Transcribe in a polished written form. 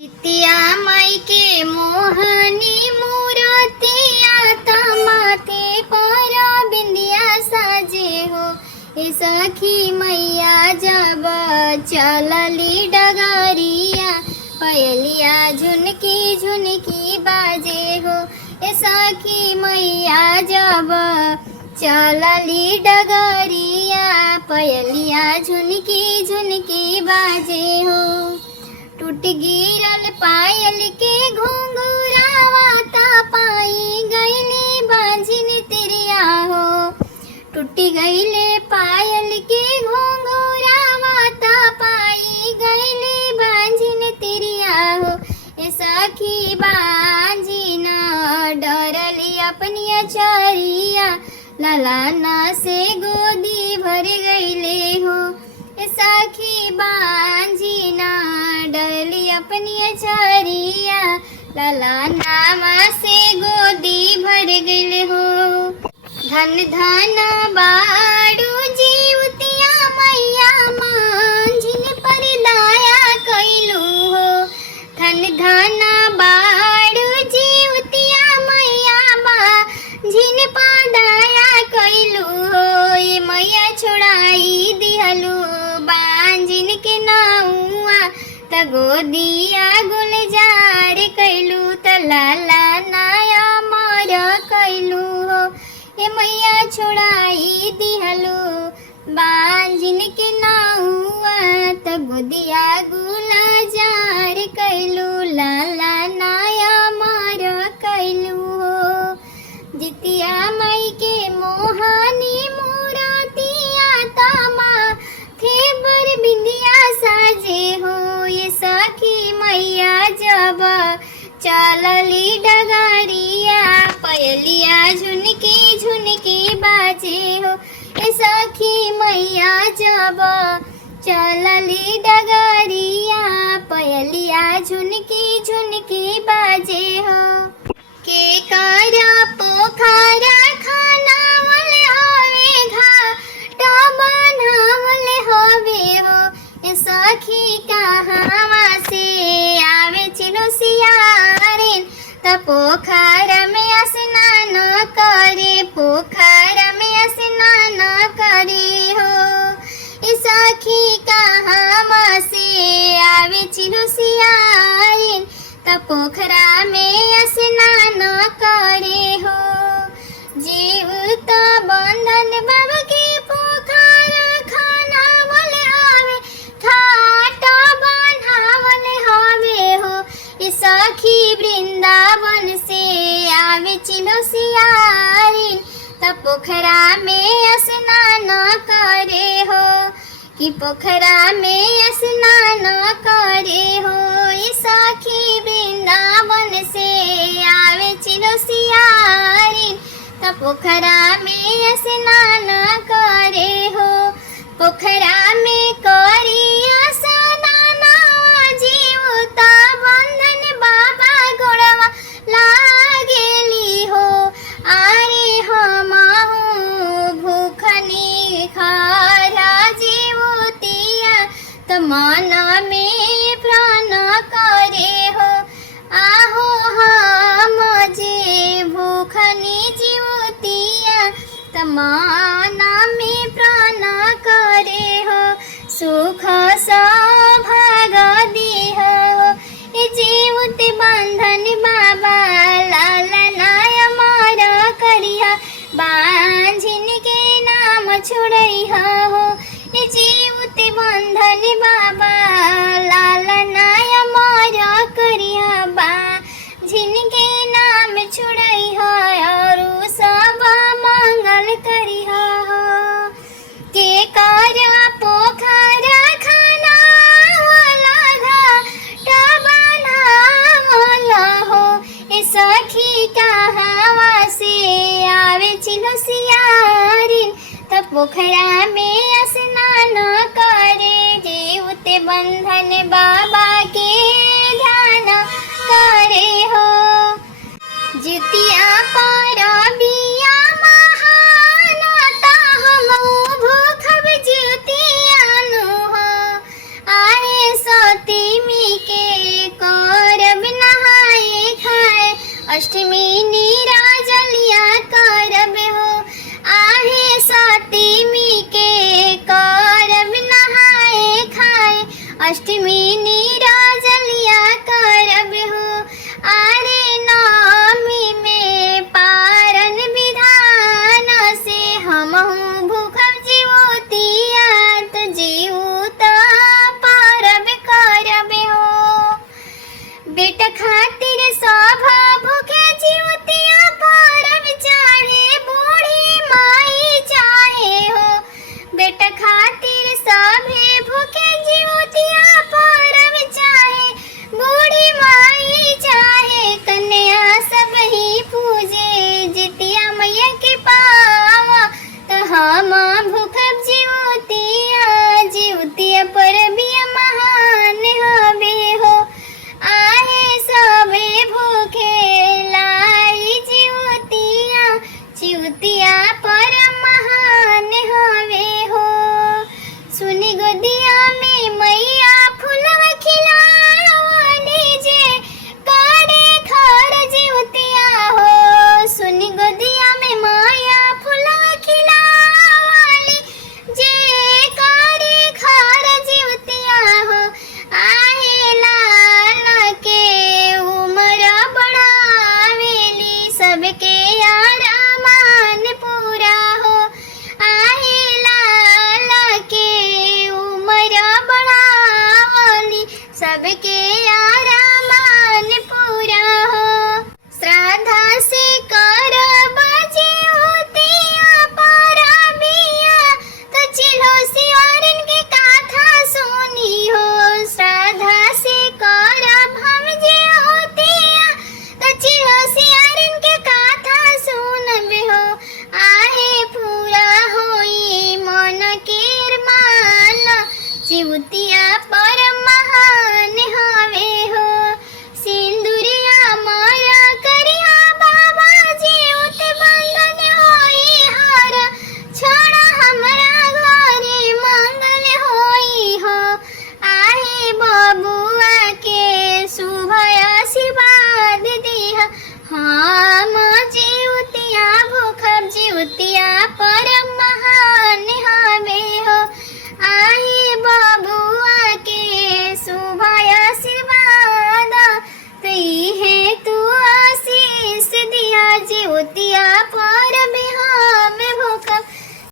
जितिया माई के मोहनी मूरतिया तमाते पर बिंदिया साजे हो। ए सखी मैया जब चलली डगरिया पयलिया झुनकी झुनकी बाजे हो। ए सखी मैया जब चलली डगरिया पयलिया झुनकी झुनकी बाजे हो। टूट गिरल पायल के घुंघरावा ता पाई गईले बांझिन तिरिया हो। टूट गईले पायल के घुंघरावा ता पाई गईले बांझिन तिरिया हो। ए सखी बांझिन डरली अपनी अचरिया ललाना से गोदी भर गईले हो। ए सखी बांझिन डरली अपनी अचरिया ललाना से गोदी भर गईले हो। धन धन बाड़ू जीवतिया मैया मांझिन पर दया कैलू हो। धन धन बाड़ू जीवतिया मैया मांझिन पर दया कैलू हो। ये मैया छोड़ाई दिहलू बांझिन के नाउआ त गोदिया गुलजार कैलू त लाला नाया मर कैलू हो। ए मैया छोड़ाई दिहलू बांझिन के नाउआ त गोदिया गुलजार कैलू लाला नाया मर कैलू हो। जितिया माई के मोहनी मूरतिया तमा थे बर बिंदिया साजे हो। ये सखी मैया जब चलली डगरिया पयलिया झुनकी झुनकी बाजे हो। ए सखी मैया जब चलली डगरिया पयलिया झुनकी झुनकी बाजे हो। के करा पोखरा खानावल हवे घाट बनावल हवे हो। ए सखी कहावा से आवे चिलो सियारिन त पोखरा में स्नान करे पोखरा में स्नान करे हो। ए सखी कहावा से आवे चिलो सियारिन त पोखरा में स्नान करे हो। जीवत बंधन बाबा के पोखरा खानावल हवे घाट बनावल हवे हो। ए सखी वृंदावन से आवे चिलो सियारिन त पोखरा में स्नान करे हो। कि पोखरा में स्नान करे हो। ए सखी वृंदावन से आवे चिलो सियारिन त पोखरा में स्नान करे हो। पोखरा में करिया स्नान जीवता बंधन बाबा गोड़वा लागेली हो। आरे हमहु भूखनी खारा जीवतिया त मन में प्राण करे हो। आहो हम जे भूखनी जीवतिया त मन में प्राण करे हो। सुख सौभाग दिह हो। ए जीवत बंधन बाबा लाला नाय मर करिया बांझिन के नाम छोड़िया हो। ए जीवत बंधन बाबा लाला नाय मर करिया बांझिन के नाम छोड़िया और सब मंगल करिया हो। के करा पोखरा खानावल घाट बनावल हो। ए सखी कहावा से आवे चिलो सियारिन त पोखरा में स्नान करे जीवते बंधन बाबा के ध्यान करे हो। जितिया परबिया महान त हमहु भूखब जितिया नु हो। आए सतीमी के अष्टमी निराजलिया करब हो, आहे सतमी के करब नहाए खाए, अष्टमी निराजलिया करब हो, आरे नवमी में पारन विधान से हमहु भूखब जीवतिया, तो जीवत परब करब हो। बेटा खातिर सब भूखे जीवतिया परब चाहे, बूढ़ी माई चाहे हो, बेटा खातिर सभे भूखे जीवतिया परब चाहे, बूढ़ी माई चाहे, कन्या सब ही पूजे जितिया मैया के पावा, तो हम भूख